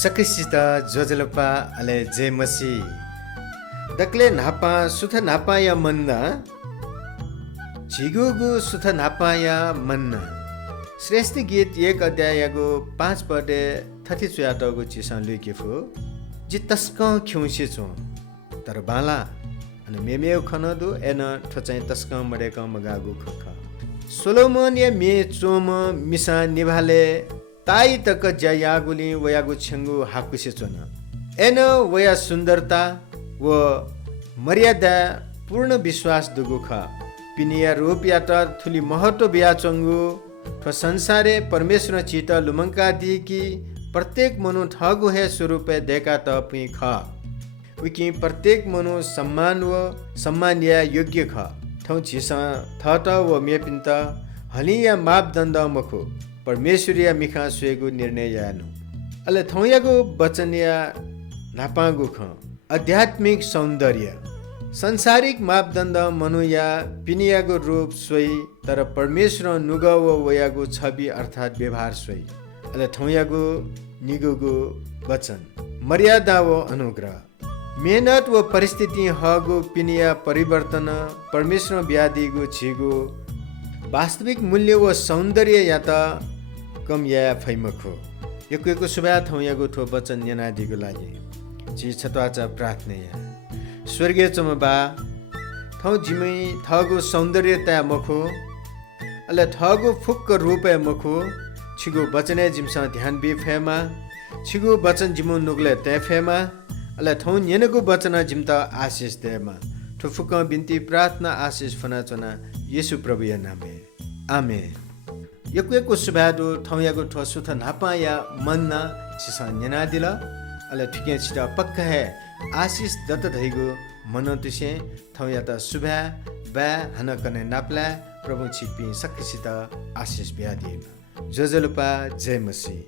सकसित वजलप अले जयमसी दक्ले नापा सुथ नापा या मन्ना झिगुगु सुथ नापा या मन्ना श्रेष्ठ गीत 1 अध्यायको 5 पदे थथि चुयाटको चिसा लुकेफु जि तस्क खिउसी छु तर बाला अनि मेमेउ खनदु एन ठचाइ तस्क मडेक मगागु खख सोलोमन या मे चोम मिसा निभाले ताई तक ज्यायागुली वयागु छंगु हाकुसे चोन एन वया सुन्दरता व मर्यादा पूर्ण विश्वास दुगुख पिनिया रूप यात थुली महत्व बिया चंगु ठ संसारे परमेश्वर चित लुमंका दिकी प्रत्येक मनु ठगु हे स्वरूप देखा त पि ख विकी प्रत्येक मनु सम्मान या योग्य ख ठौ छिसा थत व मेपिन्त हलिया मापदण्ड मखु परमेश्वरीय मिखा सुएगु निर्णय यानु अले थौयागु वचन या नापागु ख आध्यात्मिक सौन्दर्य संसारिक मापदण्ड मनुया पिनियागु रूप सोई तर परमेश्वर नुग व वयागु छवि अर्थात व्यवहार सोई अले थौयागु निगुगु वचन मर्यादा व अनुग्रह मेहनत व परिस्थिति हगु पिनिया परिवर्तन परमेश्वर ब्यादिगु छिगु वास्तविक मूल्य व सौन्दर्य या त कम या फैमखो यकुको सुभा थौयागु ठो वचन यनादिगु लागि जी छतवाचा प्रार्थना या स्वर्गीय चमबा थौ जिमै थगु सौन्दर्यता मखो अले थगु फुक्क रूपे मखो छिगु वचने जिमसा ध्यान बि फेमा छिगु वचन जिमु नुगले ते फेमा अले थौ नेनको वचन जिमता आशीष देमा ठो फुक्क बिन्ती प्रार्थना आशीष फना चना येशू प्रभु या नामे आमेन यकुको सुबादु थौयागु ठो सुथ नापा या मन्ना छिसा नेना दिला अले ठिके छिटा पक्का है आशीष दत्त धैगु मनन्तुसे थौया त सुभा बा हन कने नाप्ला प्रभु छिपी सक्सित आशीष ब्यादिमा जजलपा जय मसी।